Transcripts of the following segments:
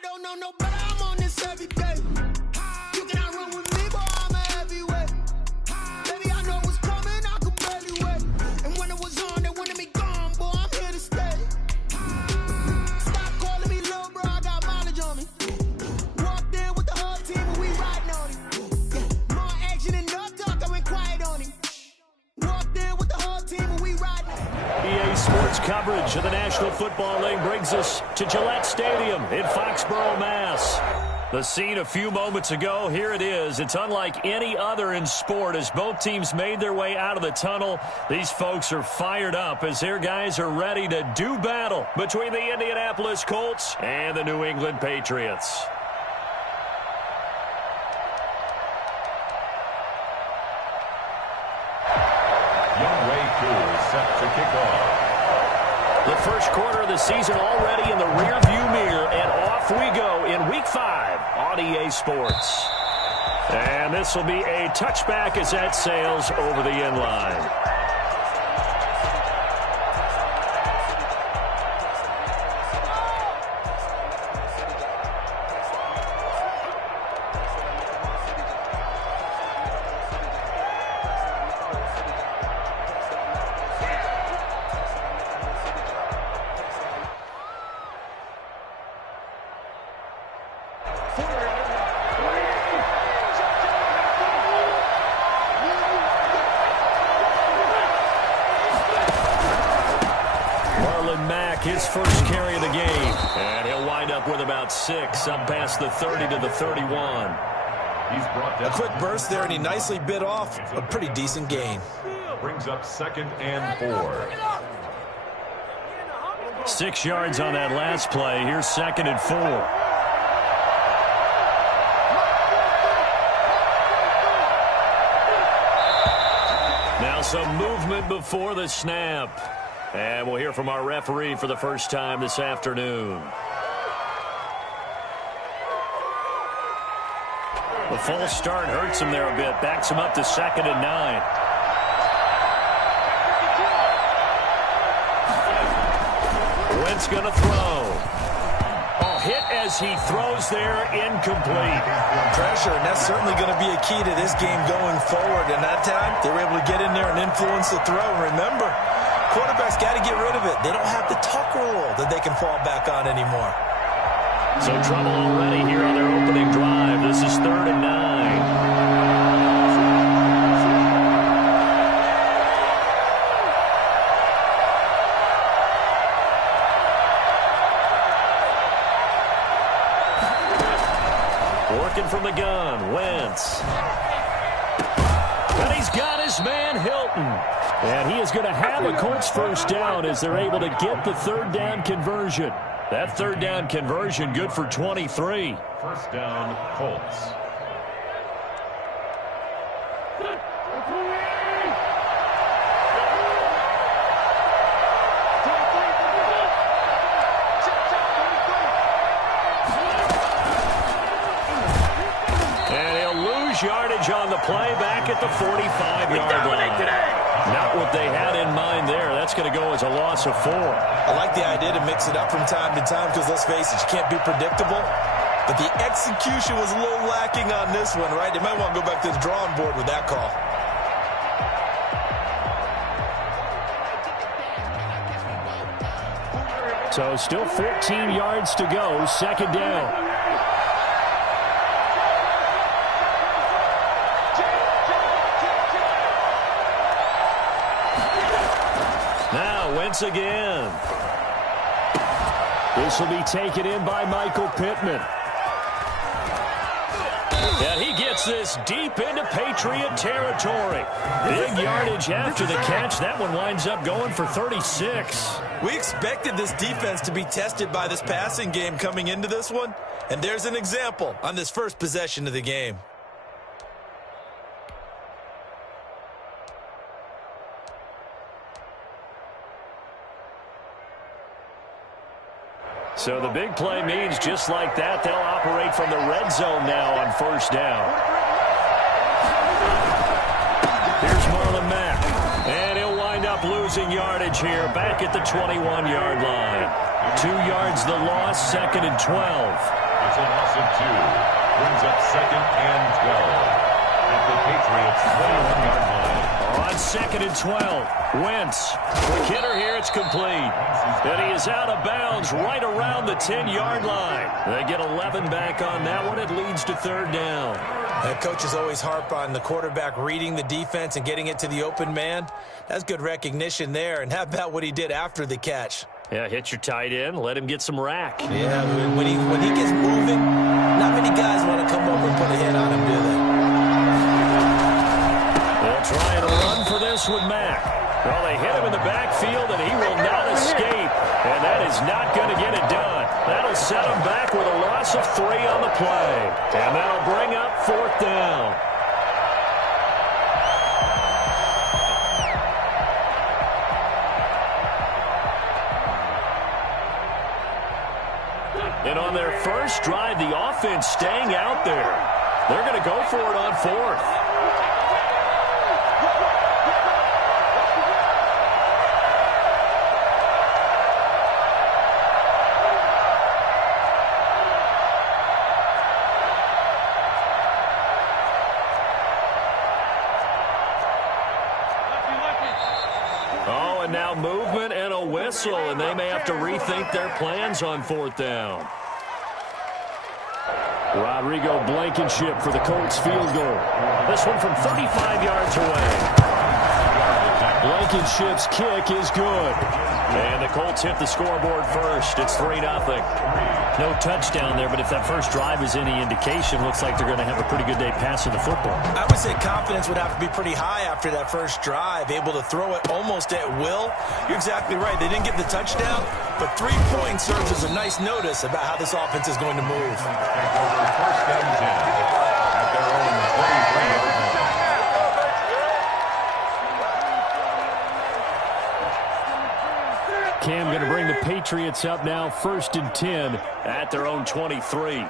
I don't know no better, I'm on this every day. You cannot run with me, boy, I'm a heavyweight. Baby, I know what's coming, I could barely wait. And when it was on, they wanted me gone, boy, I'm here to stay. Stop calling me little bro, I got mileage on me. Walked in with the whole team and we riding on him. Yeah, more action and no talk, I went quiet on him. Walked in with the whole team and we riding on him. EA Sports coverage of the National Football League brings us to Gillette Stadium in Foxborough, Mass. The scene a few moments ago, here it is. It's unlike any other in sport as both teams made their way out of the tunnel. These folks are fired up as their guys are ready to do battle between the Indianapolis Colts and the New England Patriots. Set to kick off. The first quarter of the season already in the rearview mirror, and off we go in Week 5 on EA Sports. And this will be a touchback as that sails over the end line. His first carry of the game, and he'll wind up with about 6 up past the 30 to the 31. He's brought down. A quick burst there, and he nicely bit off a pretty decent gain. Brings up 2nd and 4. 6 yards on that last play. Here's 2nd and 4. Now some movement before the snap. And we'll hear from our referee for the first time this afternoon. The false start hurts him there a bit. Backs him up to 2nd and 9. Wentz going to throw. Oh, hit as he throws there, incomplete. Pressure, and that's certainly going to be a key to this game going forward. And that time, they were able to get in there and influence the throw. And remember, quarterbacks got to get rid of it. They don't have the tuck rule that they can fall back on anymore. So trouble already here on their opening drive. This is 3rd and 9. Working from the gun, Wentz. And he's got his man, Hilton. And he is going to have a Colts first down as they're able to get the 3rd down conversion. That 3rd down conversion good for 23. First down, Colts. And he'll lose yardage on the play back at the 45-yard line. Not what they had in mind there. That's going to go as a loss of 4. I like the idea to mix it up from time to time because, let's face it, you can't be predictable. But the execution was a little lacking on this one, right? They might want to go back to the drawing board with that call. So still 14 yards to go, 2nd down. Wentz again. This will be taken in by Michael Pittman. And he gets this deep into Patriot territory. Big yardage after the catch. That one winds up going for 36. We expected this defense to be tested by this passing game coming into this one. And there's an example on this first possession of the game. So the big play means just like that, they'll operate from the red zone now on first down. Here's Marlon Mack. And he'll wind up losing yardage here back at the 21-yard line. 2 yards the loss, 2nd and 12. It's a loss of 2. Brings up second and 12. At the Patriots' 21-yard line. On second and 12, Wentz. Quick hitter here, it's complete. And he is out of bounds right around the 10-yard line. They get 11 back on that one. It leads to third down. Coaches always harp on the quarterback reading the defense and getting it to the open man. That's good recognition there. And how about what he did after the catch? Yeah, hit your tight end, let him get some rack. Yeah, when he gets moving, not many guys want to come over and put a hit on him, do they? They'll try and run for this with Mack. Well, they hit him in the backfield, and he will not escape. And that is not going to get it done. That'll set him back with a loss of 3 on the play. And that'll bring up fourth down. And on their first drive, the offense staying out there. They're going to go for it on fourth. Oh, and now movement and a whistle, and they may have to rethink their plans on fourth down. Rodrigo Blankenship for the Colts field goal. This one from 35 yards away. Blankenship's kick is good. And the Colts hit the scoreboard first. It's 3-0. No touchdown there, but if that first drive is any indication, looks like they're going to have a pretty good day passing the football. I would say confidence would have to be pretty high after that first drive, able to throw it almost at will. You're exactly right. They didn't get the touchdown, but 3 points serves as a nice notice about how this offense is going to move. First down 10 at their own 23-yard line. Cam going to bring the Patriots up now, 1st and 10 at their own 23.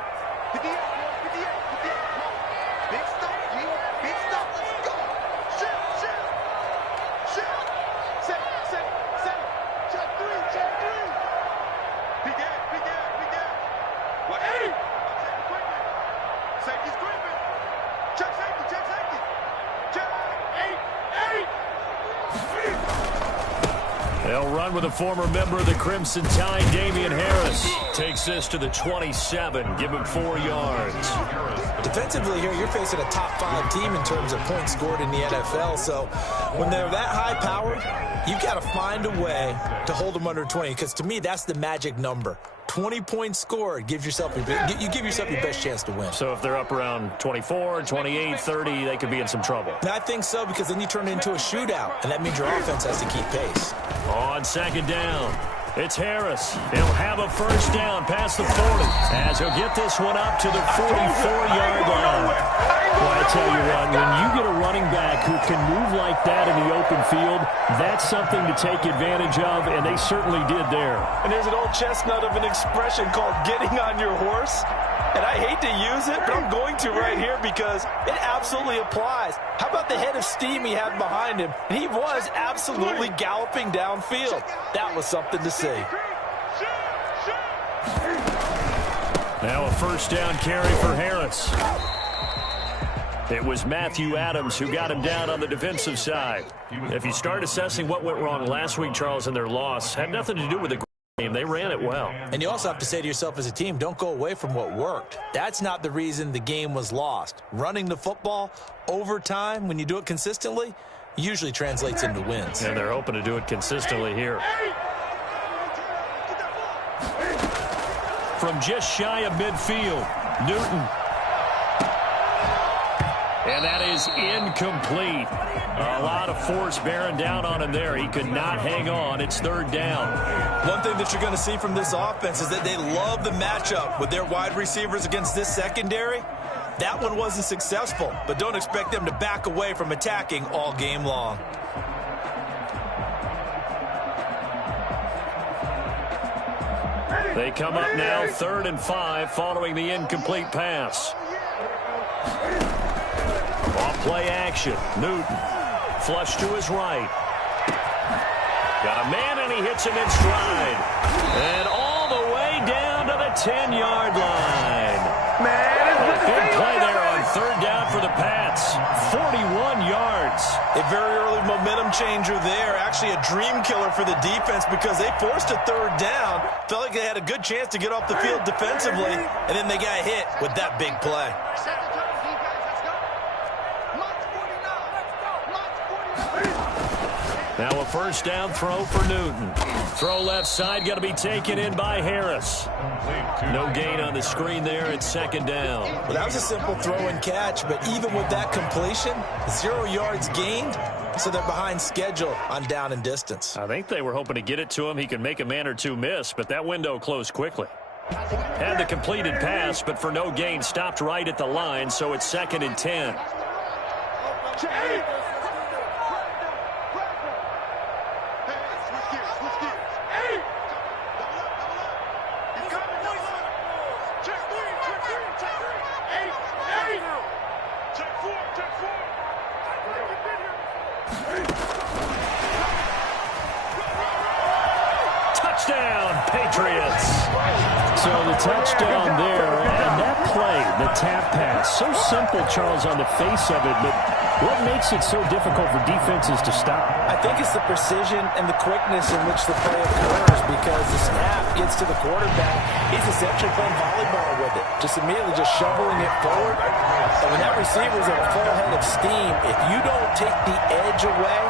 They'll run with a former member of the Crimson Tide, Damian Harris. Takes this to the 27. Give him 4 yards. Defensively here, you're facing a top 5 team in terms of points scored in the NFL. So when they're that high powered, you've got to find a way to hold them under 20. Because to me, that's the magic number. 20 points scored gives yourself you give yourself your best chance to win. So if they're up around 24, 28, 30, they could be in some trouble. And I think so, because then you turn it into a shootout, and that means your offense has to keep pace. On second down, it's Harris. He'll have a first down past the 40 as he'll get this one up to the 44-yard line. Well, I tell you what, when you get a running back who can move like that in the open field, that's something to take advantage of, and they certainly did there. And there's an old chestnut of an expression called getting on your horse. And I hate to use it, but I'm going to right here because it absolutely applies. How about the head of steam he had behind him? And he was absolutely galloping downfield. That was something to see. Now a first down carry for Harris. It was Matthew Adams who got him down on the defensive side. If you start assessing what went wrong last week, Charles, in their loss, had nothing to do with the game. They ran it well. And you also have to say to yourself as a team, don't go away from what worked. That's not the reason the game was lost. Running the football over time, when you do it consistently, usually translates into wins. And they're hoping to do it consistently here. From just shy of midfield, Newton. And that is incomplete. A lot of force bearing down on him there. He could not hang on. It's third down. One thing that you're going to see from this offense is that they love the matchup with their wide receivers against this secondary. That one wasn't successful, but don't expect them to back away from attacking all game long. They come up now 3rd and 5 following the incomplete pass. Off play action. Newton. Flush to his right. Got a man and he hits him in stride. And all the way down to the 10-yard line. Big play there on third down for the Pats. 41 yards. A very early momentum changer there. Actually a dream killer for the defense because they forced a third down. Felt like they had a good chance to get off the field defensively, and then they got hit with that big play. Now a first down throw for Newton. Throw left side, got to be taken in by Harris. No gain on the screen there at second down. Well, that was a simple throw and catch, but even with that completion, 0 yards gained, so they're behind schedule on down and distance. I think they were hoping to get it to him. He could make a man or two miss, but that window closed quickly. Had the completed pass, but for no gain, stopped right at the line, so it's 2nd and 10. Touchdown, Patriots. So the touchdown there, and that play, the tap pass, so simple, Charles, on the face of it, but what makes it so difficult for defenses to stop? I think it's the precision and the quickness in which the play occurs because the snap gets to the quarterback. He's essentially playing volleyball with it, just immediately just shoveling it forward. And when that receiver's at a full head of steam, if you don't take the edge away,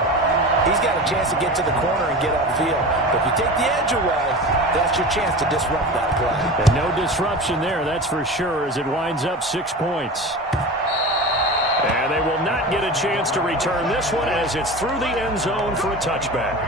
he's got a chance to get to the corner and get upfield. But if you take the edge away, that's your chance to disrupt that play. And no disruption there, that's for sure, as it winds up 6 points. And they will not get a chance to return this one as it's through the end zone for a touchback.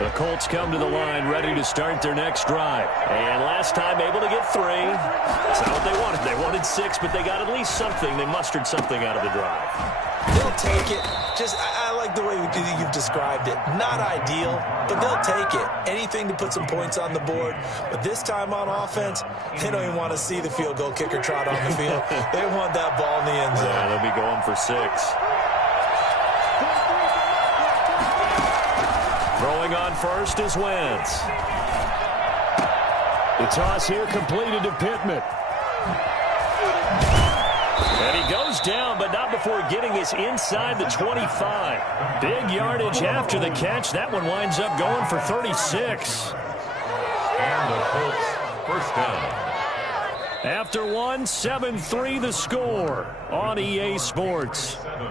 The Colts come to the line ready to start their next drive. And last time able to get 3. That's not what they wanted. They wanted 6, but they got at least something. They mustered something out of the drive. They'll take it. I like the way you've described it. Not ideal, but they'll take it. Anything to put some points on the board. But this time on offense, they don't even want to see the field goal kicker trot on the field. They want that ball in the end zone. Yeah, they'll be going for 6. Throwing on first is Wentz. The toss here completed to Pittman. And he goes down, but not before getting this inside the 25. Big yardage after the catch. That one winds up going for 36. And the Colts first down. After one, 7-3 the score on EA Sports. 7,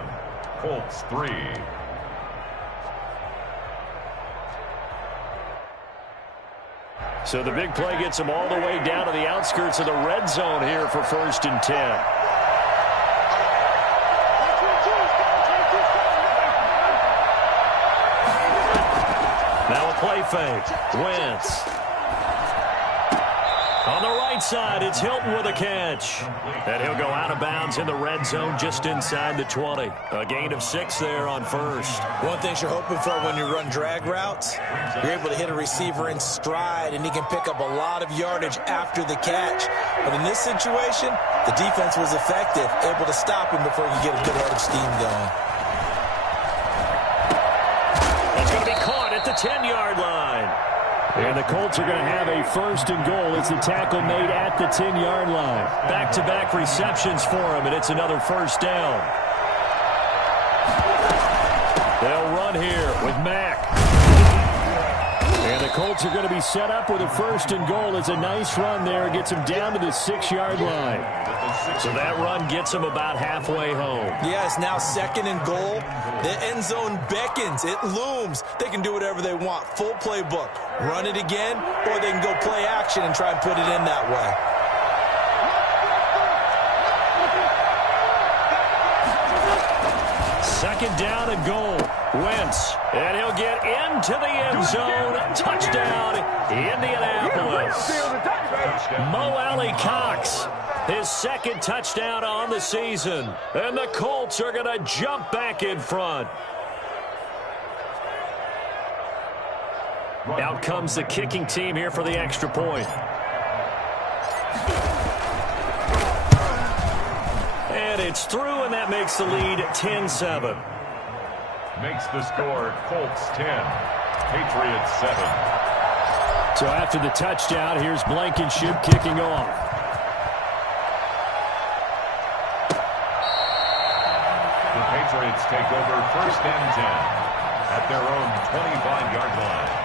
Colts 3. So the big play gets them all the way down to the outskirts of the red zone here for 1st and 10. Now a play fake. Wentz. On the right side, it's Hilton with a catch. And he'll go out of bounds in the red zone just inside the 20. A gain of 6 there on first. One thing you're hoping for when you run drag routes, you're able to hit a receiver in stride, and he can pick up a lot of yardage after the catch. But in this situation, the defense was effective, able to stop him before you get a good head of steam going. It's going to be caught at the 10-yard line. And the Colts are going to have a 1st and goal. It's the tackle made at the 10-yard line. Back-to-back receptions for him, and it's another first down. They'll run here with Mack. And the Colts are going to be set up with a 1st and goal. It's a nice run there. Gets them down to the 6-yard line. So that run gets them about halfway home. Yeah, it's now 2nd and goal. The end zone beckons. It looms. They can do whatever they want. Full playbook. Run it again, or they can go play action and try and put it in that way. Second down and goal. Wentz. And he'll get into the end zone. Touchdown, Indianapolis. Mo Alley Cox. His 2nd touchdown on the season. And the Colts are going to jump back in front. Out comes the kicking team here for the extra point. And it's through, and that makes the lead 10-7. Makes the score Colts 10, Patriots 7. So after the touchdown, here's Blankenship kicking off. The Patriots take over 1st and 10 at their own 25-yard line.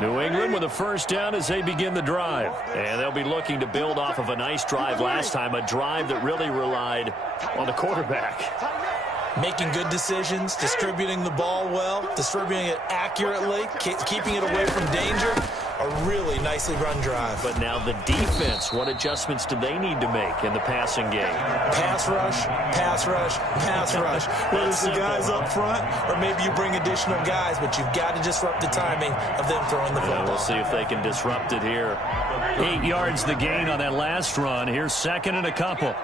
New England with a first down as they begin the drive. And they'll be looking to build off of a nice drive last time, a drive that really relied on the quarterback. Making good decisions, distributing the ball well, distributing it accurately, keeping it away from danger. A really nicely run drive. But now the defense, what adjustments do they need to make in the passing game? Pass rush, pass rush, pass rush. Whether it's the guys up front or maybe you bring additional guys, but you've got to disrupt the timing of them throwing the football. We'll see if they can disrupt it here. 8 yards the gain on that last run. Here's 2nd and a couple.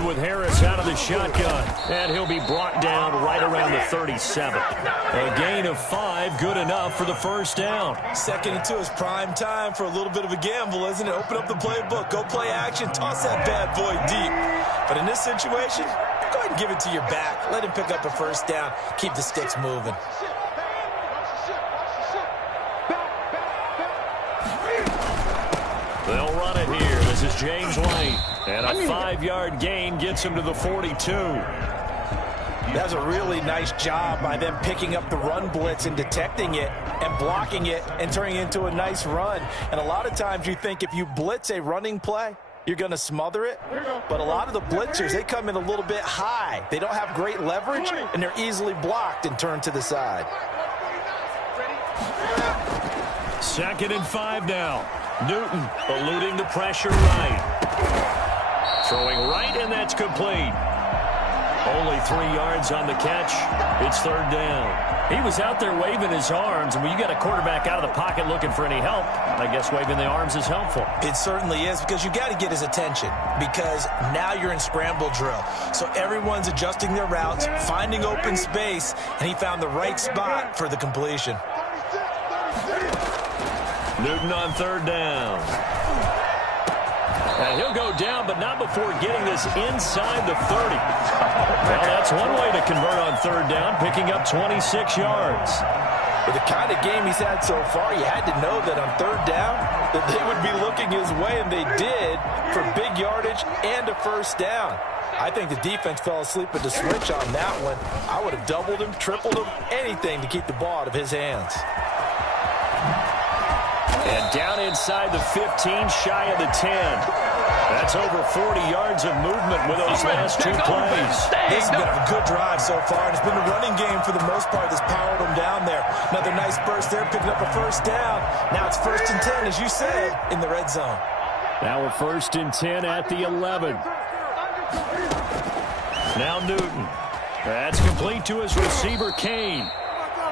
With Harris out of the shotgun, and he'll be brought down right around the 37. A gain of 5, good enough for the first down. 2nd and 2 is prime time for a little bit of a gamble, isn't it? Open up the playbook, go play action, toss that bad boy deep. But in this situation, go ahead and give it to your back. Let him pick up a first down, keep the sticks moving. They'll run it here. This is James White. And a 5-yard gain gets him to the 42. That's a really nice job by them picking up the run blitz and detecting it and blocking it and turning it into a nice run. And a lot of times you think if you blitz a running play, you're going to smother it. But a lot of the blitzers, they come in a little bit high. They don't have great leverage, and they're easily blocked and turned to the side. 2nd and 5 now. Newton eluding the pressure right. Throwing right, and that's complete. Only 3 yards on the catch. It's 3rd down. He was out there waving his arms, and when you got a quarterback out of the pocket looking for any help, I guess waving the arms is helpful. It certainly is, because you got to get his attention, because now you're in scramble drill. So everyone's adjusting their routes, finding open space, and he found the right spot for the completion. Newton on 3rd down. And he'll go down, but not before getting this inside the 30. Well, that's one way to convert on 3rd down, picking up 26 yards. With the kind of game he's had so far, you had to know that on 3rd down that they would be looking his way, and they did, for big yardage and a first down. I think the defense fell asleep at the switch on that one. I would have doubled him, tripled him, anything to keep the ball out of his hands. And down inside the 15, shy of the 10. That's over 40 yards of movement with those last 2 plays. This has been a good drive so far, and it's been a running game for the most part that's powered them down there. Another nice burst there, picking up a first down. Now it's 1st and 10, as you said, in the red zone. Now a 1st and 10 at the 11. Now Newton. That's complete to his receiver, Kane.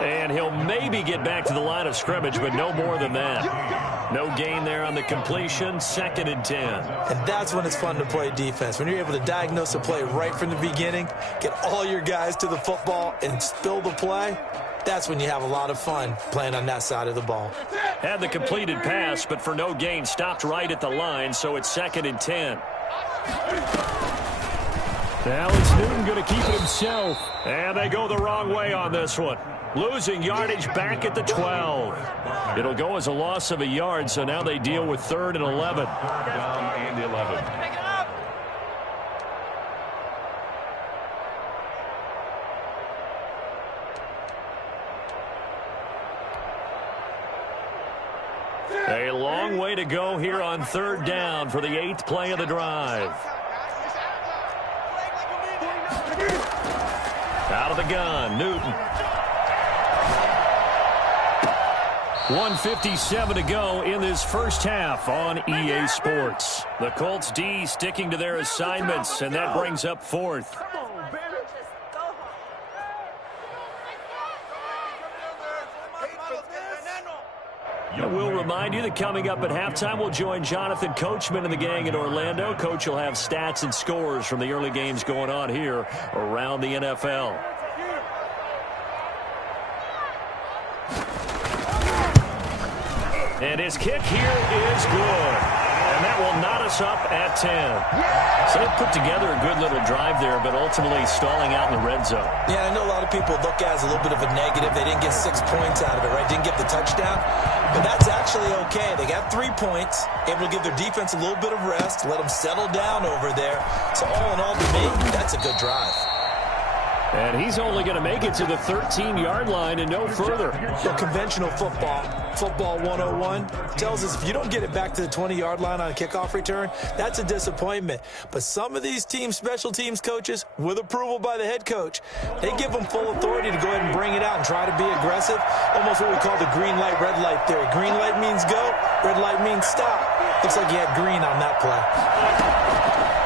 And he'll maybe get back to the line of scrimmage, but no more than that. No gain there on the completion, 2nd and 10. And that's when it's fun to play defense. When you're able to diagnose a play right from the beginning, get all your guys to the football and spill the play, that's when you have a lot of fun playing on that side of the ball. Had the completed pass, but for no gain, stopped right at the line, so it's 2nd and 10. Now it's Newton going to keep it himself. And they go the wrong way on this one. Losing yardage back at the 12. It'll go as a loss of a yard, so now they deal with 3rd and 11. Down and 11. A long way to go here on 3rd down for the 8th play of the drive. Out of the gun, Newton. 1:57 to go in this first half on EA Sports. The Colts D sticking to their assignments, and that brings up fourth. We'll remind you that coming up at halftime, we'll join Jonathan Coachman and the gang in Orlando. Coach will have stats and scores from the early games going on here around the NFL. And his kick here is good. And that will knot us up at 10. So they put together a good little drive there, but ultimately stalling out in the red zone. Yeah, I know a lot of people look at it as a little bit of a negative. They didn't get 6 points out of it, right? Didn't get the touchdown. But that's actually okay. They got 3 points, able to give their defense a little bit of rest, let them settle down over there. So all in all, to me, that's a good drive. And he's only going to make it to the 13-yard line and no further. So conventional football 101, tells us if you don't get it back to the 20-yard line on a kickoff return, that's a disappointment. But some of these special teams coaches, with approval by the head coach, they give them full authority to go ahead and bring it out and try to be aggressive. Almost what we call the green light, red light theory. Green light means go, red light means stop. Looks like he had green on that play.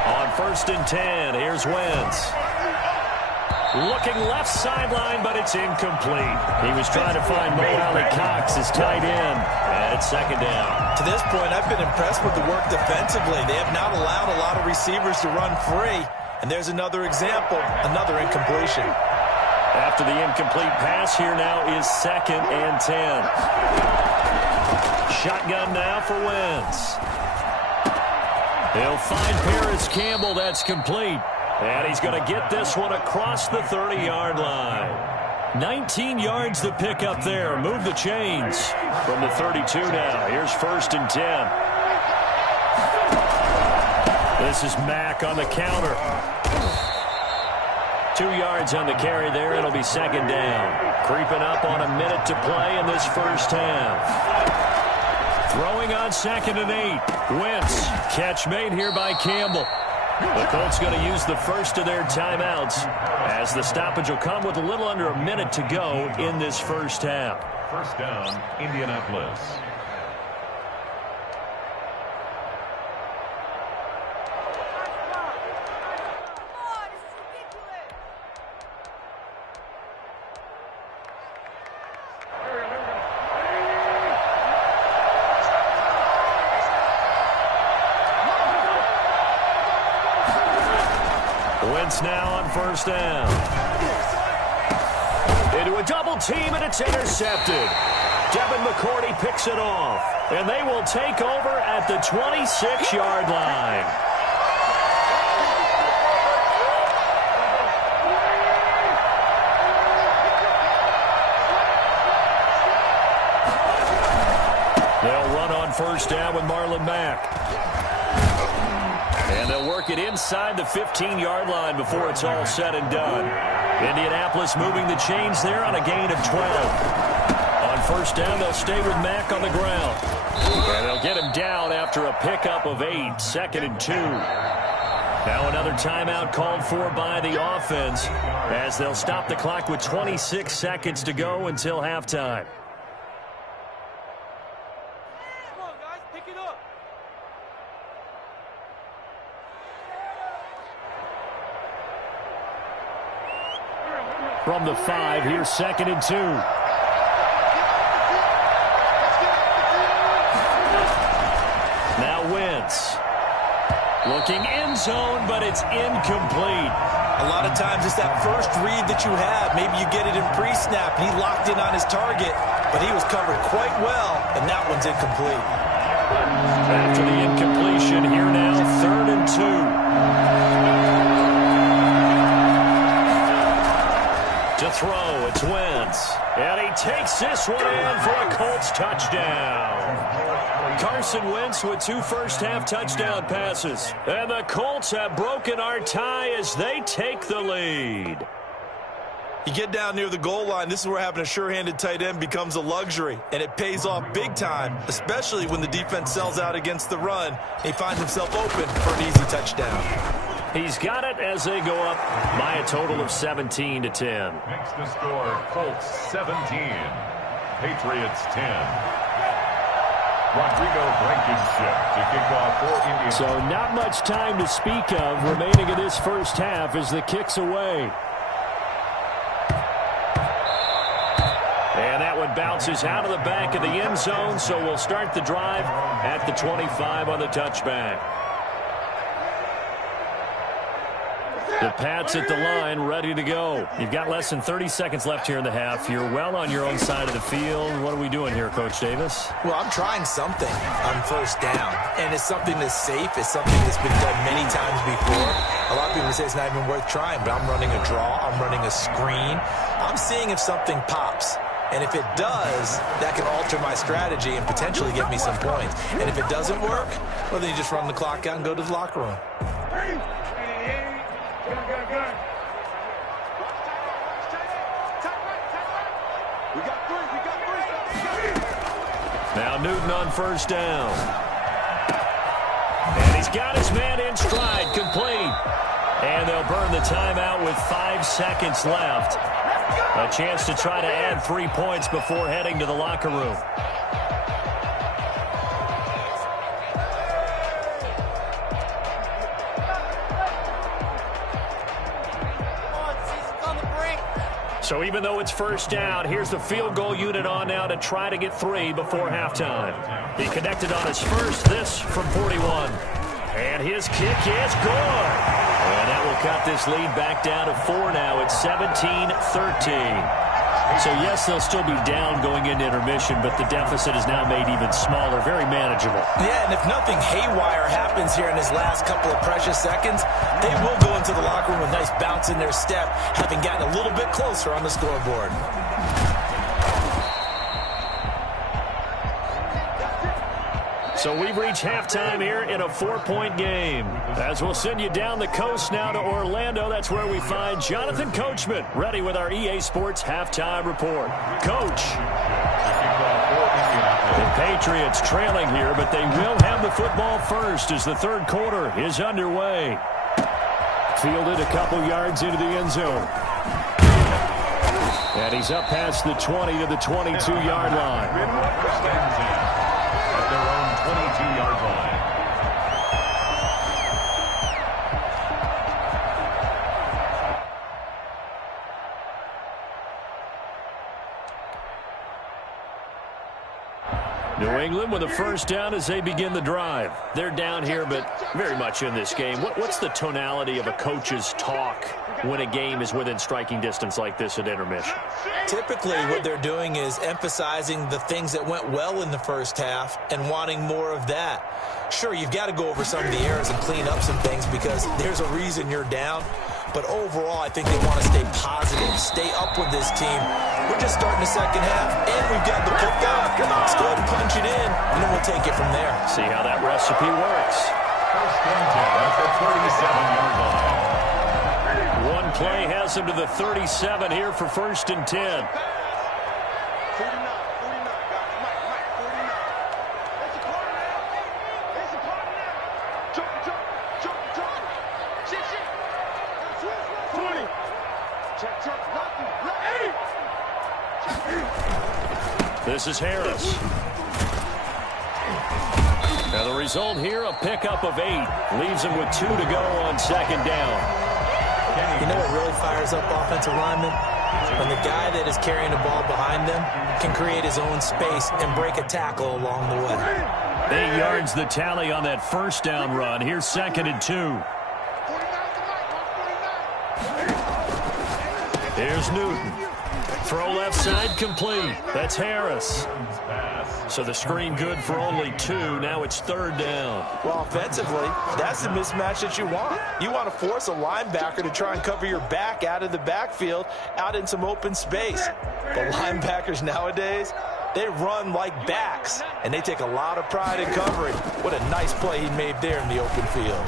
On 1st and 10, here's Wentz. Looking left sideline, but it's incomplete. He was trying to find Mo Alley-Cox, his tight end, and it's 2nd down. To this point, I've been impressed with the work defensively. They have not allowed a lot of receivers to run free. And there's another example, another incompletion. After the incomplete pass, here now is 2nd and 10. Shotgun now for Wentz. He'll find Paris Campbell. That's complete. And he's going to get this one across the 30-yard line. 19 yards to pick up there. Move the chains from the 32 now. Here's 1st and 10. This is Mack on the counter. 2 yards on the carry there. It'll be 2nd down. Creeping up on a minute to play in this first half. Throwing on 2nd and 8. Wentz. Catch made here by Campbell. The Colts going to use the first of their timeouts as the stoppage will come with a little under a minute to go in this first half. First down, Indianapolis. Wentz now on 1st down. Into a double team, and it's intercepted. Devin McCourty picks it off, and they will take over at the 26-yard line. They'll run on 1st down with Marlon Mack. And they'll work it inside the 15-yard line before it's all said and done. Indianapolis moving the chains there on a gain of 12. On 1st down, they'll stay with Mack on the ground. And they'll get him down after a pickup of 8, 2nd and 2. Now another timeout called for by the offense as they'll stop the clock with 26 seconds to go until halftime. From the 5, here's 2nd and 2. Now Wentz. Looking end zone, but it's incomplete. A lot of times it's that first read that you have. Maybe you get it in pre-snap, and he locked in on his target, but he was covered quite well, and that one's incomplete. After the incompletion, here now, 3rd and 2. To throw, it's Wentz. And he takes this one in for a Colts touchdown. Carson Wentz with 2 first-half touchdown passes. And the Colts have broken our tie as they take the lead. You get down near the goal line, this is where having a sure-handed tight end becomes a luxury, and it pays off big time, especially when the defense sells out against the run. He finds himself open for an easy touchdown. He's got it as they go up by a total of 17-10. Makes the score Colts 17. Patriots 10. Rodrigo Blankenship to kick off for India. So not much time to speak of remaining in this first half as the kick's away. And that one bounces out of the back of the end zone, so we'll start the drive at the 25 on the touchback. The Pats at the line, ready to go. You've got less than 30 seconds left here in the half. You're well on your own side of the field. What are we doing here, Coach Davis? Well, I'm trying something on first down, and it's something that's safe. It's something that's been done many times before. A lot of people say it's not even worth trying, but I'm running a draw. I'm running a screen. I'm seeing if something pops. And if it does, that can alter my strategy and potentially get me some points. And if it doesn't work, well, then you just run the clock out and go to the locker room. Now Newton on first down. And he's got his man in stride, complete. And they'll burn the timeout with 5 seconds left. A chance to try to add 3 points before heading to the locker room. So even though it's first down, here's the field goal unit on now to try to get 3 before halftime. He connected on his first, this from 41. And his kick is good. And that will cut this lead back down to 4 now. It's 17-13. So, yes, they'll still be down going into intermission, but the deficit is now made even smaller, very manageable. Yeah, and if nothing haywire happens here in his last couple of precious seconds, they will go into the locker room with a nice bounce in their step, having gotten a little bit closer on the scoreboard. So we've reached halftime here in a 4-point game. As we'll send you down the coast now to Orlando, that's where we find Jonathan Coachman, ready with our EA Sports Halftime Report. Coach. The Patriots trailing here, but they will have the football first as the third quarter is underway. Fielded a couple yards into the end zone. And he's up past the 20 to the 22-yard line. At their own 22-yard line. New England with a first down as they begin the drive. They're down here, but very much in this game. What's the tonality of a coach's talk when a game is within striking distance like this at intermission? Typically, what they're doing is emphasizing the things that went well in the first half and wanting more of that. Sure, you've got to go over some of the errors and clean up some things because there's a reason you're down. But overall, I think they want to stay positive, stay up with this team. We're just starting the second half, and we've got the football. Let's go ahead and punch it in, and then we'll take it from there. See how that recipe works. First and 10 at the 37-yard line. One play has him to the 37 here for first and 10. This is Harris. Now the result here, a pickup of 8. Leaves him with 2 to go on second down. You know what really fires up offensive linemen? When the guy that is carrying the ball behind them can create his own space and break a tackle along the way. 8 yards the tally on that first down run. Here's second and 2. Here's Newton. Throw left side complete. That's Harris. So the screen good for only 2. Now it's third down. Well, offensively, that's the mismatch that you want. You want to force a linebacker to try and cover your back out of the backfield, out in some open space. But linebackers nowadays, they run like backs, and they take a lot of pride in covering. What a nice play he made there in the open field.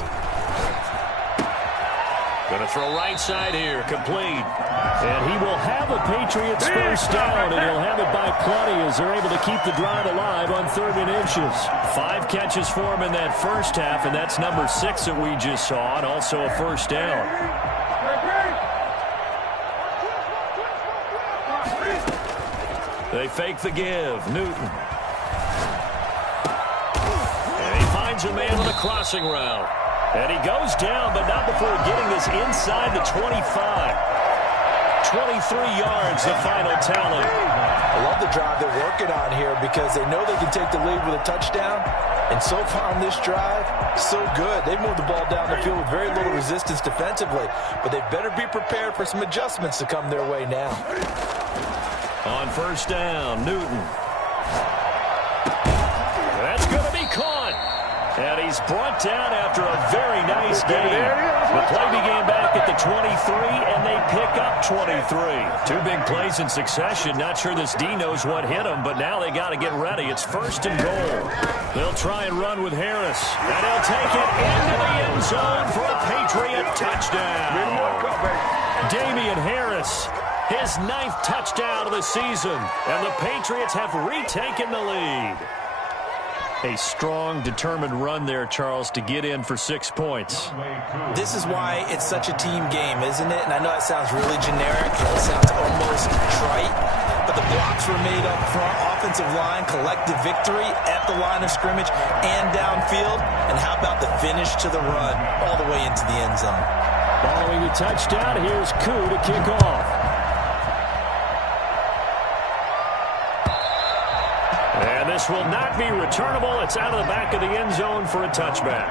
Going to throw right side here, complete. And he will have a Patriots first down, and he'll have it by plenty as they're able to keep the drive alive on 3rd and inches. 5 catches for him in that first half, and that's number 6 that we just saw, and also a first down. They fake the give. Newton. And he finds a man on the crossing route. And he goes down, but not before getting this inside the 25. 23 yards, the final tally. I love the drive they're working on here because they know they can take the lead with a touchdown. And so far on this drive, so good. They've moved the ball down the field with very little resistance defensively. But they better be prepared for some adjustments to come their way now. On first down, Newton. That's going to be caught. And he's brought down after a very nice game. The play began back at the 23, and they pick up 23. Two big plays in succession. Not sure this D knows what hit him, but now they got to get ready. It's first and goal. They'll try and run with Harris. And he'll take it into the end zone for a Patriot touchdown. Damian Harris, his 9th touchdown of the season. And the Patriots have retaken the lead. A strong, determined run there, Charles, to get in for 6 points. This is why it's such a team game, isn't it? And I know it sounds really generic, and it sounds almost trite, but the blocks were made up front, offensive line, collective victory at the line of scrimmage and downfield. And how about the finish to the run all the way into the end zone? Following the touchdown, here's Koo to kick off. And this will not be returnable. It's out of the back of the end zone for a touchback.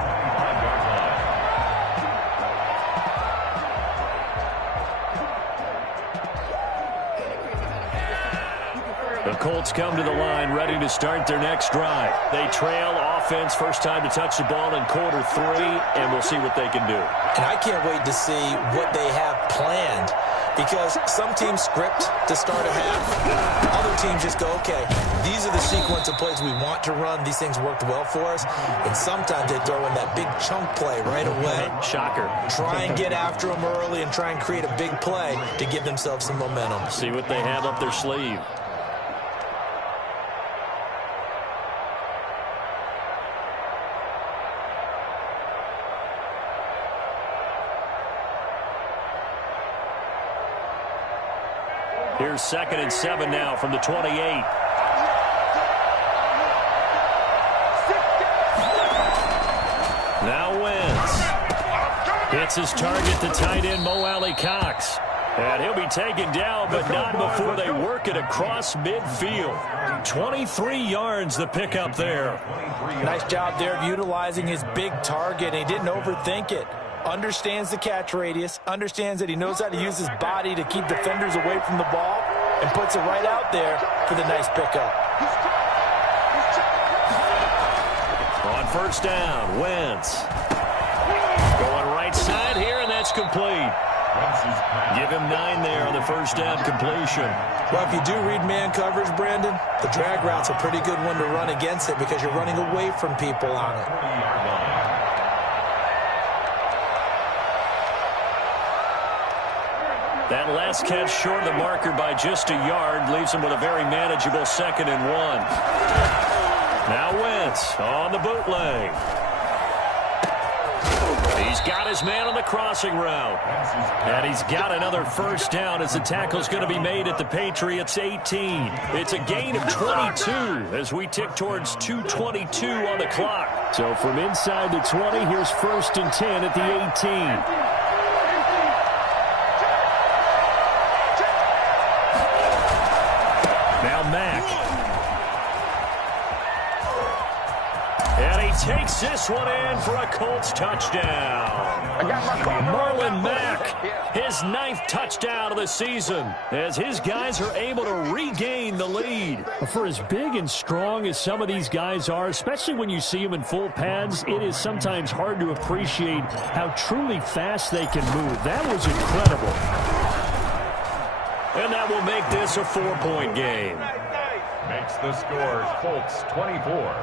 The Colts come to the line ready to start their next drive. They trail offense, first time to touch the ball in quarter 3, and we'll see what they can do. And I can't wait to see what they have planned, because some teams script to start a half. Other teams just go, okay, these are the sequence of plays we want to run. These things worked well for us. And sometimes they throw in that big chunk play right away. Shocker. Try and get after them early and try and create a big play to give themselves some momentum. See what they have up their sleeve. Here's 2nd and 7 now from the 28. Now Wentz. Hits his target, the tight end, Mo Alley-Cox. And he'll be taken down, but not before they work it across midfield. 23 yards the pickup there. Nice job there of utilizing his big target. He didn't overthink it. Understands the catch radius, understands that he knows how to use his body to keep defenders away from the ball, and puts it right out there for the nice pickup. On first down, Wentz. Going right side here, and that's complete. Give him 9 there on the first down completion. Well, if you do read man coverage, Brandon, the drag route's a pretty good one to run against it because you're running away from people on it. That last catch short of the marker by just a yard leaves him with a very manageable 2nd and 1. Now Wentz on the bootleg. He's got his man on the crossing route. And he's got another first down as the tackle's going to be made at the Patriots' 18. It's a gain of 22 as we tick towards 2:22 on the clock. So from inside the 20, here's 1st and 10 at the 18. Takes this one in for a Colts touchdown. Marlon Mack, his 9th touchdown of the season, as his guys are able to regain the lead. For as big and strong as some of these guys are, especially when you see them in full pads, it is sometimes hard to appreciate how truly fast they can move. That was incredible. And that will make this a 4-point game. Makes the score Colts 24.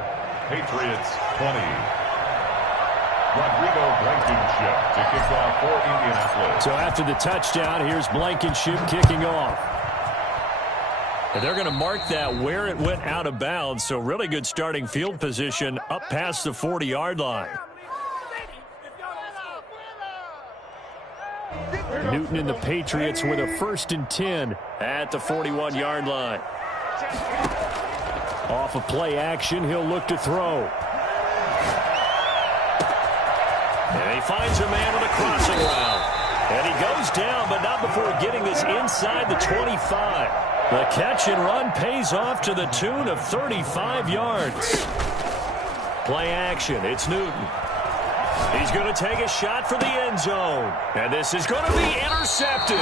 Patriots 20. Rodrigo Blankenship to kick off for Indianapolis. So after the touchdown, here's Blankenship kicking off. And they're going to mark that where it went out of bounds, so really good starting field position up past the 40-yard line. Newton and the Patriots with a 1st and 10 at the 41-yard line. Off of play action, he'll look to throw. And he finds a man on a crossing route. And he goes down, but not before getting this inside the 25. The catch and run pays off to the tune of 35 yards. Play action. It's Newton. He's going to take a shot for the end zone. And this is going to be intercepted.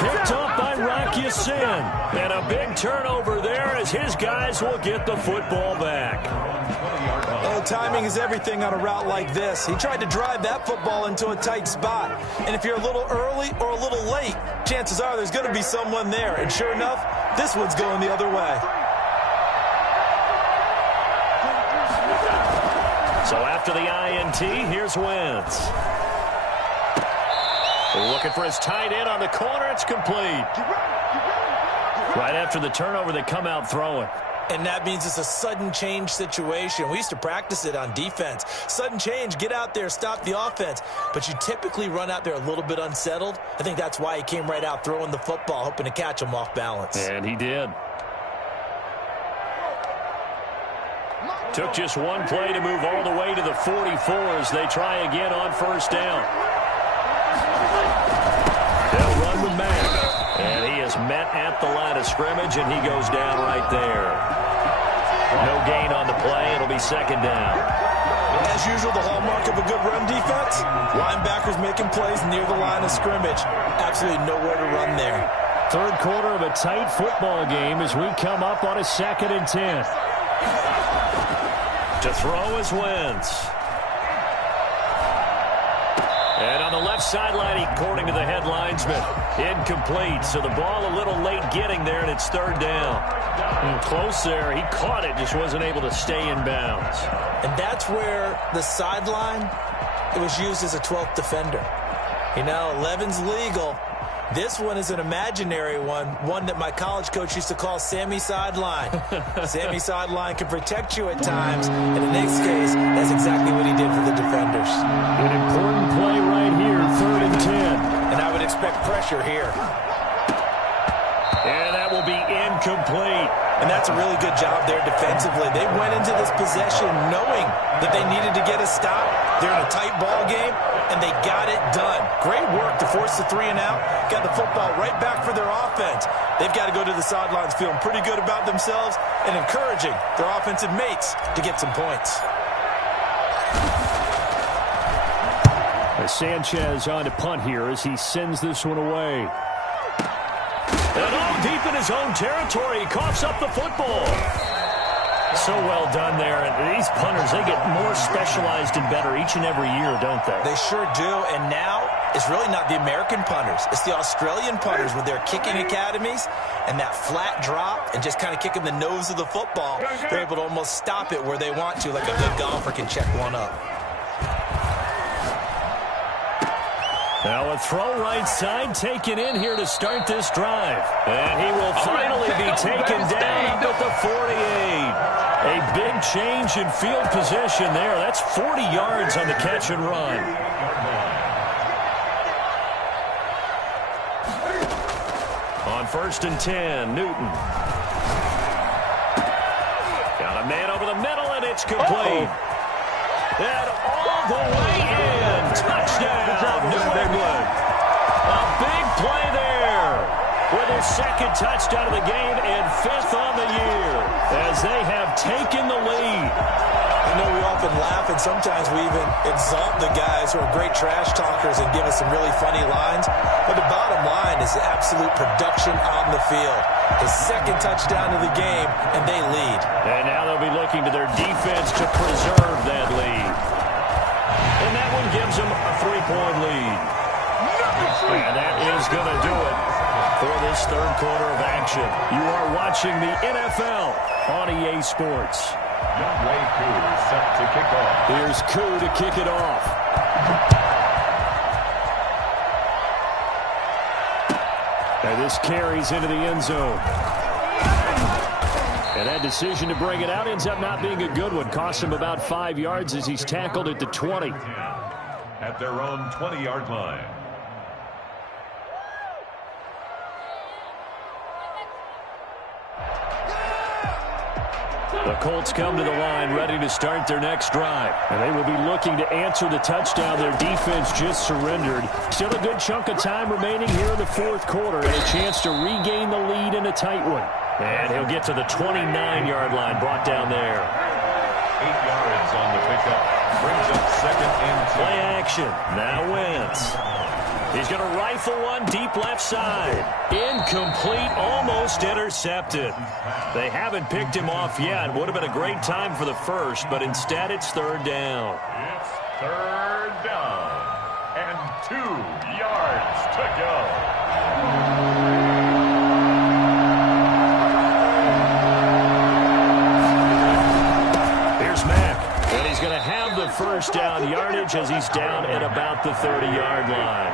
Picked off by Rocky Sin. And a big turnover there as his guys will get the football back. Oh, timing is everything on a route like this. He tried to drive that football into a tight spot. And if you're a little early or a little late, chances are there's going to be someone there. And sure enough, this one's going the other way. So after the INT, here's Wentz. Looking for his tight end on the corner. It's complete. Right after the turnover, they come out throwing. And that means it's a sudden change situation. We used to practice it on defense. Sudden change, get out there, stop the offense. But you typically run out there a little bit unsettled. I think that's why he came right out throwing the football, hoping to catch him off balance. And he did. Took just one play to move all the way to the 44 as they try again on first down. They'll run with Mack. And he is met at the line of scrimmage, and he goes down right there. No gain on the play. It'll be second down. As usual, the hallmark of a good run defense, linebackers making plays near the line of scrimmage. Absolutely nowhere to run there. Third quarter of a tight football game as we come up on a 2nd and 10. To throw is Wentz. And on the left sideline, according to the head linesman, incomplete. So the ball a little late getting there, and it's third down. Close there. He caught it, just wasn't able to stay in bounds. And that's where the sideline, it was used as a 12th defender. You know, 11's legal. This one is an imaginary one that my college coach used to call Sammy Sideline. Sammy Sideline can protect you at times, and in this case, that's exactly what he did for the defenders. An important play right here, 3rd and 10. And I would expect pressure here. And that will be incomplete. And that's a really good job there defensively. They went into this possession knowing that they needed to get a stop. They're in a tight ball game, and they got it done. Great work to force the 3 and out. Got the football right back for their offense. They've got to go to the sidelines feeling pretty good about themselves and encouraging their offensive mates to get some points. Sanchez on to punt here as he sends this one away. And all deep in his own territory, he coughs up the football. So well done there. And these punters, they get more specialized and better each and every year, don't they? They sure do. And now it's really not the American punters. It's the Australian punters with their kicking academies and that flat drop and just kind of kicking the nose of the football. They're able to almost stop it where they want to, like a good golfer can check one up. Now a throw right side taken in here to start this drive. And he will finally be taken down up at the 48. A big change in field position there. That's 40 yards on the catch and run. On 1st and 10, Newton. Got a man over the middle, and it's complete. And all the way in. Touchdown, New England. A big play there with his 2nd touchdown of the game and 5th on the year as they have taken the lead. I know we often laugh and sometimes we even exalt the guys who are great trash talkers and give us some really funny lines. But the bottom line is the absolute production on the field. His 2nd touchdown of the game, and they lead. And now they'll be looking to their defense to preserve that lead. And that one gives them a 3-point lead. And that is going to do it for this 3rd quarter of action. You are watching the NFL on EA Sports. Youngway Koo set to kick off. Here's Koo to kick it off. And this carries into the end zone. And that decision to bring it out ends up not being a good one. Cost him about 5 yards as he's tackled at the 20. At their own 20-yard line. The Colts come to the line ready to start their next drive. And they will be looking to answer the touchdown their defense just surrendered. Still a good chunk of time remaining here in the fourth quarter and a chance to regain the lead in a tight one. And he'll get to the 29-yard line, brought down there. 8 yards on the pickup. Brings up second and 2. Play action. Now Wentz. He's going to rifle one deep left side. Incomplete, almost intercepted. They haven't picked him off yet. Would have been a great time for the first, but instead it's third down. It's third down. And 2 yards to go. Here's Mack. And he's going to have the first down yardage as he's down at about the 30-yard line.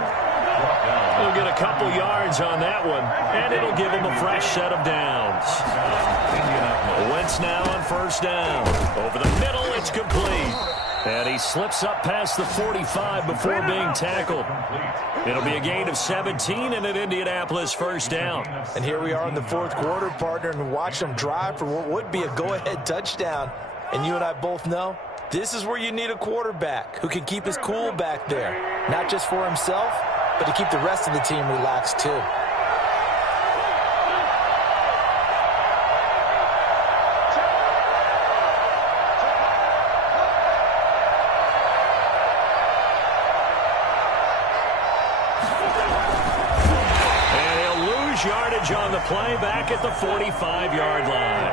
He'll get a couple yards on that one, and it'll give him a fresh set of downs. Wentz now on first down. Over the middle, it's complete. And he slips up past the 45 before being tackled. It'll be a gain of 17 and an Indianapolis first down. And here we are in the fourth quarter, partner, and watch them drive for what would be a go-ahead touchdown. And you and I both know this is where you need a quarterback who can keep his cool back there, not just for himself, but to keep the rest of the team relaxed too. And he'll lose yardage on the play back at the 45-yard line.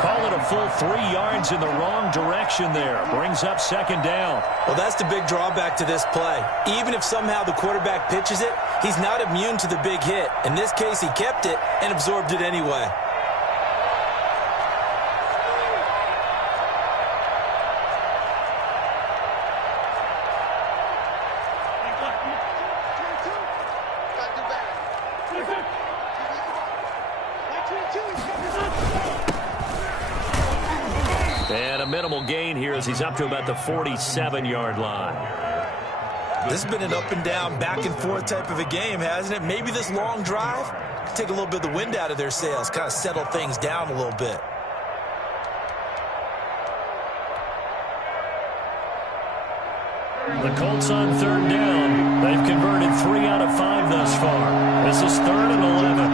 Call it a full 3 yards in the wrong direction there. Brings up second down. Well, that's the big drawback to this play. Even if somehow the quarterback pitches it, he's not immune to the big hit. In this case, he kept it and absorbed it anyway. And a minimal gain here as he's up to about the 47-yard line. This has been an up and down, back and forth type of a game, hasn't it? Maybe this long drive could take a little bit of the wind out of their sails, kind of settle things down a little bit. The Colts on third down. They've converted 3 out of 5 thus far. This is 3rd and 11.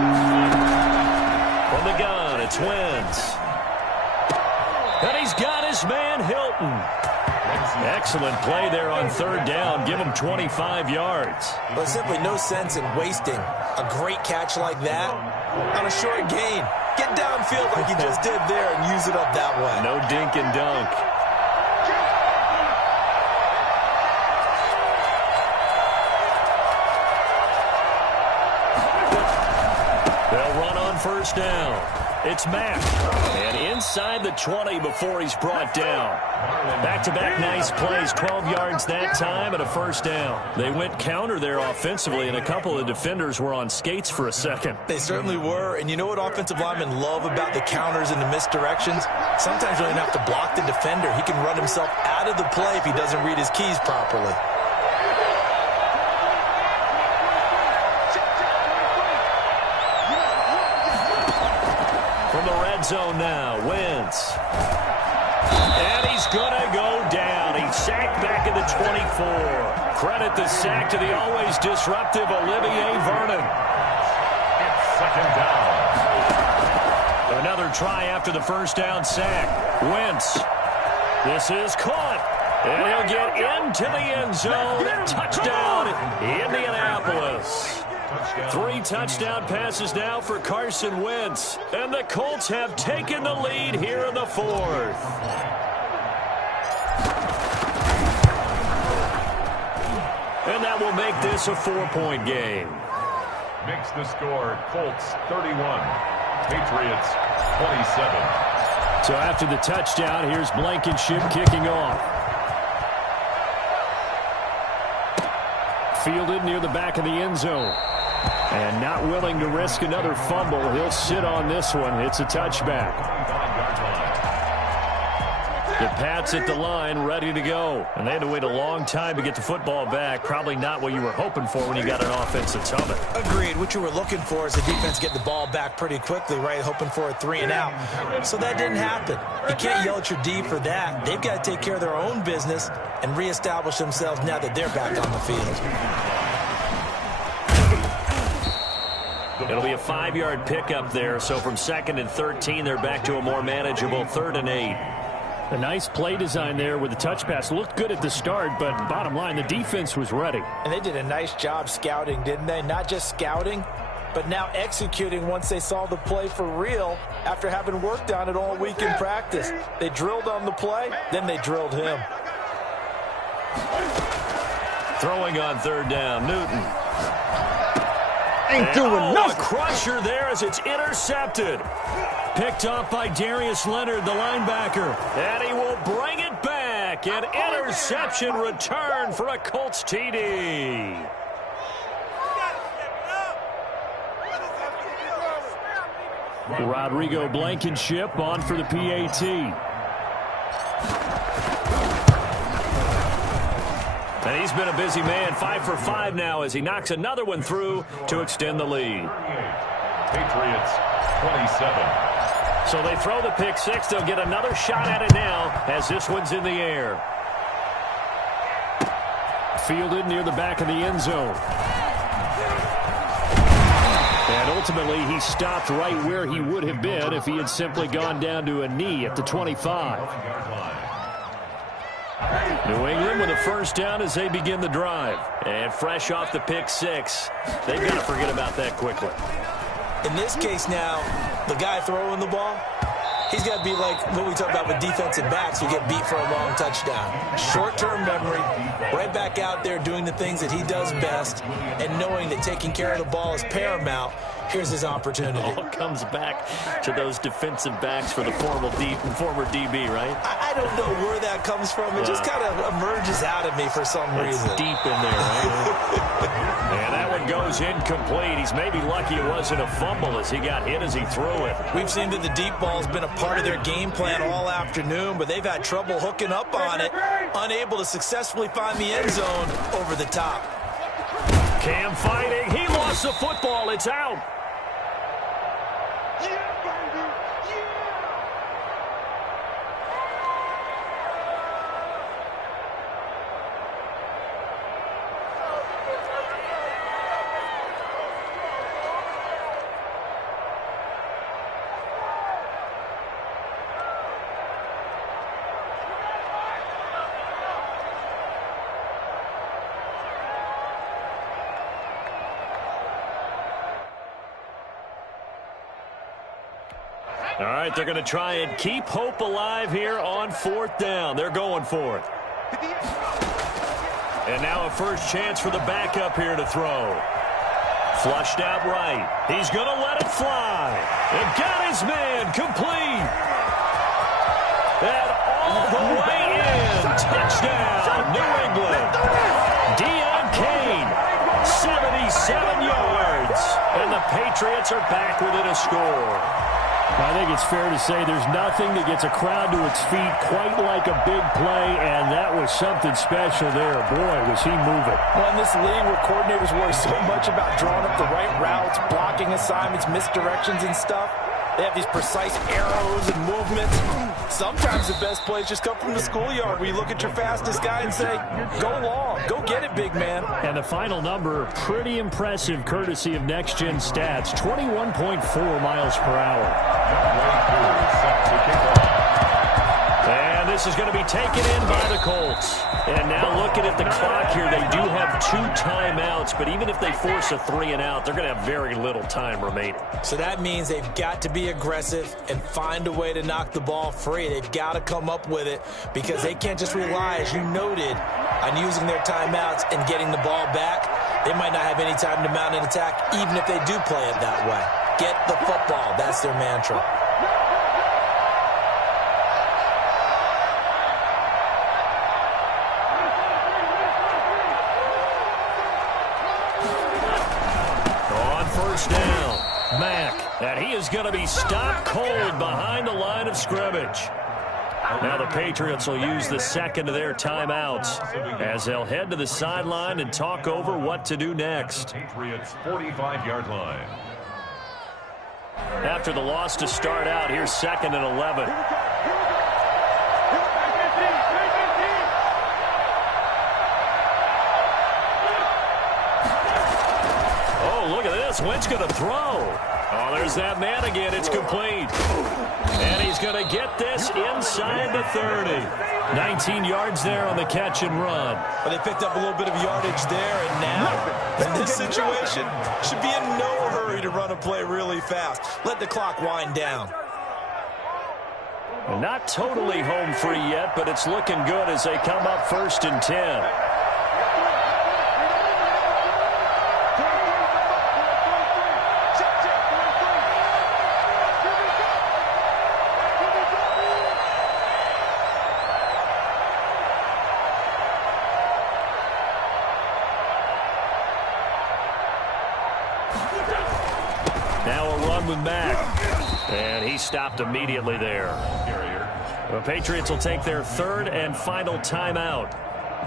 From the gun, it's Wentz. And he's got his man, Hilton. Excellent play there on third down. Give him 25 yards. But simply no sense in wasting a great catch like that on a short gain. Get downfield like you just did there and use it up that way. No dink and dunk. They'll run on first down. It's Mack. And inside the 20 before he's brought down. Back-to-back nice plays, 12 yards that time and a first down. They went counter there offensively, and a couple of defenders were on skates for a second. They certainly were, and you know what offensive linemen love about the counters and the misdirections? Sometimes you don't even have to block the defender. He can run himself out of the play if he doesn't read his keys properly. From the red zone now, Wentz. And he's going to go down. He's sacked back at the 24. Credit the sack to the always disruptive Olivier Vernon. It's second down. Another try after the first down sack. Wentz. This is caught. And he'll get into the end zone. Touchdown, Indianapolis. 3 touchdown passes now for Carson Wentz. And the Colts have taken the lead here in the 4th. And that will make this a 4-point game. Makes the score Colts 31, Patriots 27. So after the touchdown, here's Blankenship kicking off. Fielded near the back of the end zone. And not willing to risk another fumble. He'll sit on this one. It's a touchback. The Pats at the line, ready to go. And they had to wait a long time to get the football back. Probably not what you were hoping for when you got an offense that's humming. Agreed. What you were looking for is the defense get the ball back pretty quickly, right? Hoping for a 3 and out. So that didn't happen. You can't yell at your D for that. They've got to take care of their own business and reestablish themselves now that they're back on the field. It'll be a 5-yard pickup there. So from 2nd and 13, they're back to a more manageable 3rd and 8. A nice play design there with the touch pass. Looked good at the start, but bottom line, the defense was ready. And they did a nice job scouting, didn't they? Not just scouting, but now executing once they saw the play for real after having worked on it all week in practice. They drilled on the play, then they drilled him. Throwing on 3rd down, Newton. Ain't doing nothing. A crusher there as it's intercepted. Picked off by Darius Leonard, the linebacker. And he will bring it back. An interception return for a Colts TD. Rodrigo Blankenship on for the PAT. And he's been a busy man, 5 for 5 now as he knocks another one through to extend the lead. Patriots 27. So they throw the pick 6. They'll get another shot at it now as this one's in the air. Fielded near the back of the end zone. And ultimately, he stopped right where he would have been if he had simply gone down to a knee at the 25. New England with a first down as they begin the drive. And fresh off the pick 6, they've got to forget about that quickly. In this case now, the guy throwing the ball, he's got to be like what we talk about with defensive backs who get beat for a long touchdown. Short-term memory, right back out there doing the things that he does best, and knowing that taking care of the ball is paramount. Here's his opportunity. All comes back to those defensive backs for the former DB, right? I don't know where that comes from. It just kind of emerges out of me for some reason. It's deep in there, right? And that one goes incomplete. He's maybe lucky it wasn't a fumble as he got hit as he threw it. We've seen that the deep ball has been a part of their game plan all afternoon, but they've had trouble hooking up on it, unable to successfully find the end zone over the top. Cam fighting. He lost the football. It's out. All right, they're going to try and keep hope alive here on 4th down. They're going for it. And now a first chance for the backup here to throw. Flushed out right. He's going to let it fly. And got his man complete. And all the way in. Touchdown, New England. Deion Kane, 77 yards. And the Patriots are back within a score. I think it's fair to say there's nothing that gets a crowd to its feet quite like a big play, and that was something special there. Boy, was he moving. Well, in this league where coordinators worry so much about drawing up the right routes, blocking assignments, misdirections and stuff, they have these precise arrows and movements. Sometimes the best plays just come from the schoolyard where you look at your fastest guy and say, go long, go get it, big man. And the final number, pretty impressive courtesy of Next Gen Stats, 21.4 miles per hour. And this is going to be taken in by the Colts. And now looking at the clock here, they do have 2 timeouts, but even if they force a 3 and out, they're going to have very little time remaining. So that means they've got to be aggressive and find a way to knock the ball free. They've got to come up with it because they can't just rely, as you noted, on using their timeouts and getting the ball back. They might not have any time to mount an attack, even if they do play it that way. Get the football. That's their mantra. Down, Mack, and he is going to be stopped cold behind the line of scrimmage. Now the Patriots will use the second of their timeouts as they'll head to the sideline and talk over what to do next. Patriots 45-yard line. After the loss to start out, here's 2nd and 11. Oh, look at this. Wentz going to throw. Oh, there's that man again. It's complete. And he's going to get this inside the 30. 19 yards there on the catch and run. Well, they picked up a little bit of yardage there, and now, in this situation, should be in no hurry to run a play really fast. Let the clock wind down. Not totally home free yet, but it's looking good as they come up 1st and 10. With Mack, and he stopped immediately there. The Patriots will take their 3rd and final timeout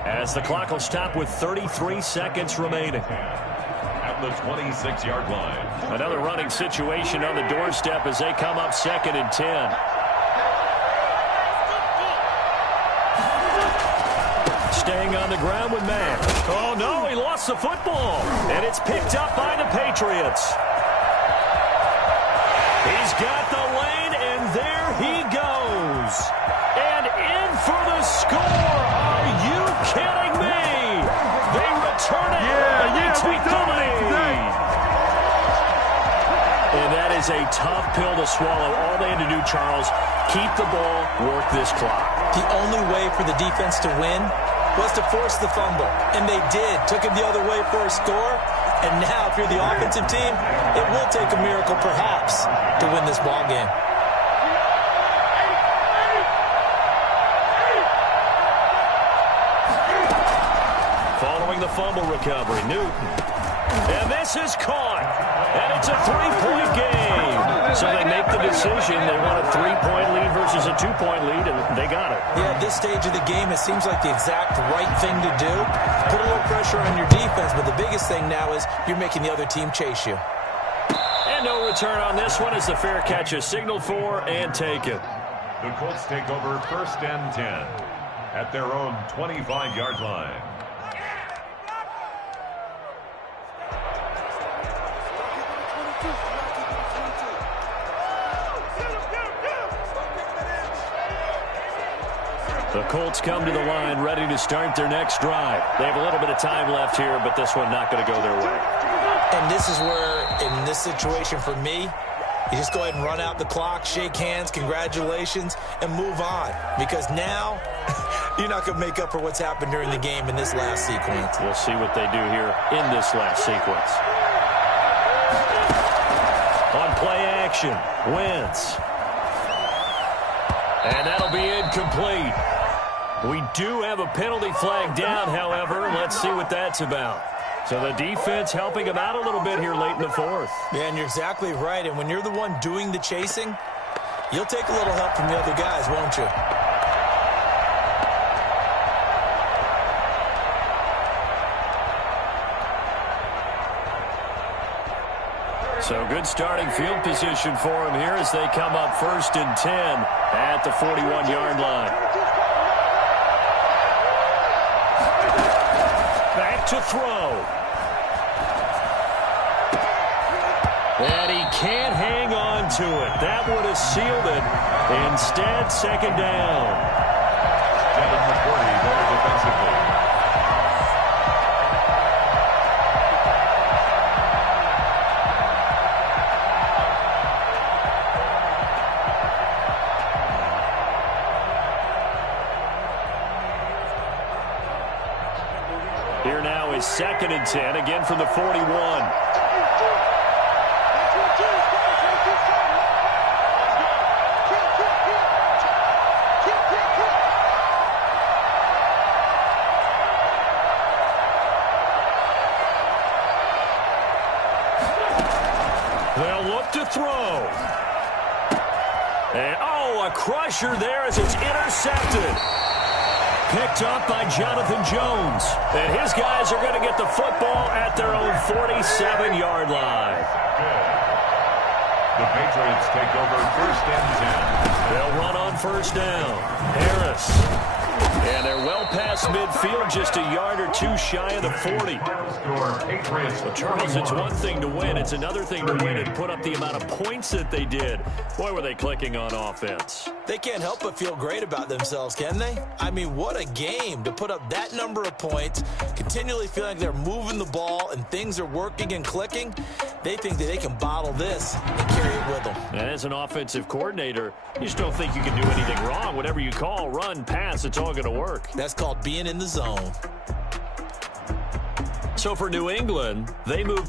as the clock will stop with 33 seconds remaining. At the 26-yard line. Another running situation on the doorstep as they come up 2nd and 10. Staying on the ground with Mack. Oh no, he lost the football, and it's picked up by the Patriots. He's got the lane, and there he goes. And in for the score. Are you kidding me? They return it, and they take the lead. And that is a tough pill to swallow. All they had to do, Charles, keep the ball, work this clock. The only way for the defense to win was to force the fumble, and they did. Took it the other way for a score. And now, if you're the offensive team, it will take a miracle, perhaps, to win this ball game. Following the fumble recovery, Newton. And this is caught. And it's a 3-point game. So they make the decision. They want a 3-point lead versus a 2-point lead, and they got it. Yeah, at this stage of the game, it seems like the exact right thing to do. Put a little pressure on your defense, but the biggest thing now is you're making the other team chase you. And no return on this one as the fair catch is signaled for and taken. The Colts take over 1st and 10 at their own 25-yard line. The Colts come to the line ready to start their next drive. They have a little bit of time left here, but this one not going to go their way. And this is where, in this situation for me, you just go ahead and run out the clock, shake hands, congratulations, and move on. Because now, you're not going to make up for what's happened during the game in this last sequence. We'll see what they do here in this last sequence. On play action, Wentz. And that'll be incomplete. We do have a penalty flag down, however. Let's see what that's about. So the defense helping them out a little bit here late in the 4th. Yeah, and you're exactly right. And when you're the one doing the chasing, you'll take a little help from the other guys, won't you? So good starting field position for them here as they come up 1st and 10 at the 41-yard line. Back to throw. And he can't hang on to it. That would have sealed it. Instead, 2nd down. Devin McCourty there defensively. Here now is 2nd and 10, again from the 41. They'll look to throw. And, a crusher there as it's intercepted. Picked up by Jonathan Jones. And his guys are going to get the football at their own 47-yard line. The Patriots take over 1st and 10. They'll run on 1st down. Harris. And they're well past midfield, just a yard or two shy of the 40. Well, Charles, it's one thing to win. It's another thing to win and put up the amount of points that they did. Boy, were they clicking on offense. They can't help but feel great about themselves, can they? I mean, what a game to put up that number of points, continually feeling like they're moving the ball and things are working and clicking. They think that they can bottle this and carry it with them. And as an offensive coordinator, you just don't think you can do anything wrong. Whatever you call, run, pass, it's all going to work. That's called being in the zone. So for New England, they move.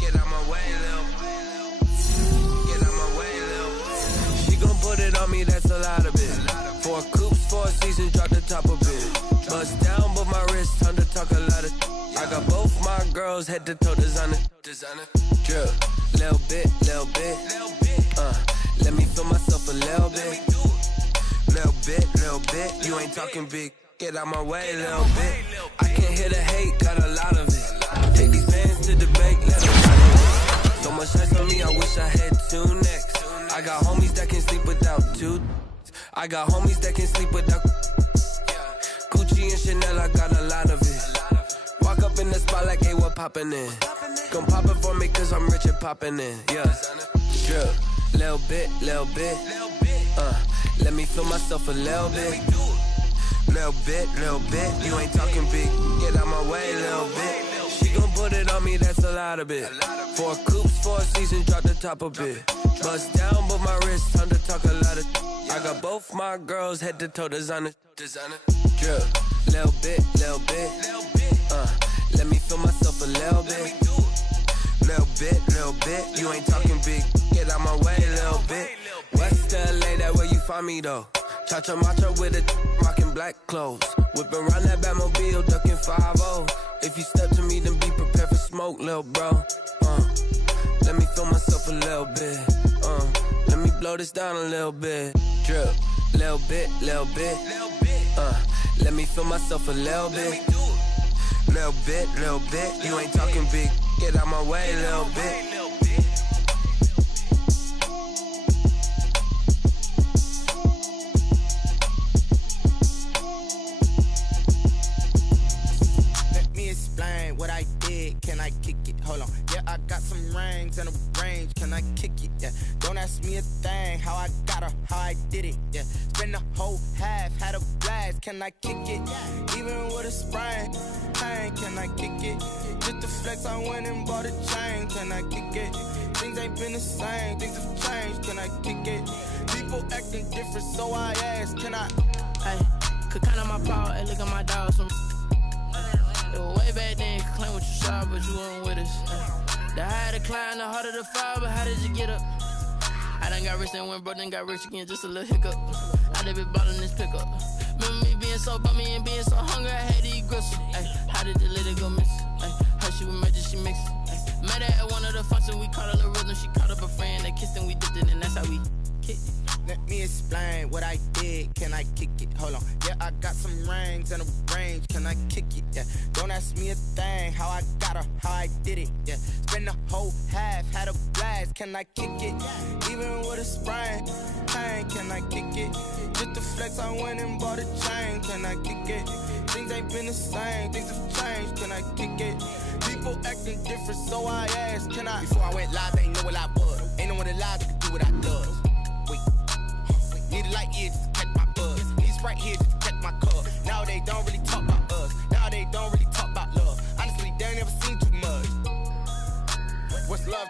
Get out my way, Lil. Get out my way, Lil. She gon' put it on me, that's a lot of it. 4 coops, 4 seasons, drop the top of it. Bust down, but my wrist, time to talk a lot of. I got both my girls head to toe designer. Drip, little bit. Let me feel myself a little bit. Little bit. You ain't talking big. Get out my way, little bit. I can't hear the hate, got a lot of it. Take these fans to the bank, let them run it. So much ice on me, I wish I had 2 necks. I got homies that can sleep without 2. I got homies that can sleep without. Gucci and Chanel, I got a lot of it. Walk up in the spot like, hey, what poppin' in? Come pop it for me, cause I'm rich and poppin' in. Yeah. Drip, little bit. Let me feel myself a little bit. Little bit. You ain't talking big. Get out my way, little bit. She gon' put it on me, that's a lot of it. 4 coops, 4 seasons, drop the top a bit. Bust down, but my wrist, time to talk a lot of. I got both my girls head to toe designer. Drip, little bit. Let me feel myself a little bit. Little bit. You ain't talking big. Get out my way, little bit. West LA, that where you find me though. Cha-cha matcha with a rockin' black clothes. Whippin' around that Batmobile, duckin' 5-0. If you step to me, then be prepared for smoke, lil' bro. Let me feel myself a little bit. Let me blow this down a little bit. Drip, little bit. Let me feel myself a little bit. Little bit. You ain't talking big. Get out my way, little bit. Let me explain what I did. Can I kick it? Hold on. Yeah, I got some rings and a range. Can I kick it? Yeah. Don't ask me a thing. How I got her, how I did it. Yeah. Spend the whole half, had a blast. Can I kick it? Even with a sprain. Can I kick it? Just to flex, I went and bought a chain. Can I kick it? Things ain't been the same. Things have changed. Can I kick it? People acting different, so I asked. Can I? Hey, could count on my power. Hey, look at my dog. It was way back then. Could claim what you saw, but you weren't with us. The higher the climb, the harder the fall. But how did you get up? I done got rich and went broke, then got rich again. Just a little hiccup. I done been ballin' this pickup. Remember me being so bummy and being so hungry, I had to eat gristle. Ay, how did the lady go miss? Ay, her she was magic, she mixed. Ay, met her at one of the functions, we caught her the rhythm. She caught up a friend, they kissed and we dipped it, and that's how we kicked it. Let me explain what I did. Can I kick it? Hold on. Yeah, I got some rings and a range. Can I kick it? Yeah. Don't ask me a thing. How I got her, how I did it. Yeah. Spend the whole half, had a blast. Can I kick it? Even with a sprain. Can I kick it? Just to flex, I went and bought a chain. Can I kick it? Things ain't been the same. Things have changed. Can I kick it? People acting different, so I asked. Can I? Before I went live, they ain't know what I was. Ain't no one alive that could do what I does. Need a light here just to catch my buzz. Need Sprite here just to catch my cup. Now they don't really talk about us. Now they don't really talk about love. Honestly, they ain't never seen too much. What's love?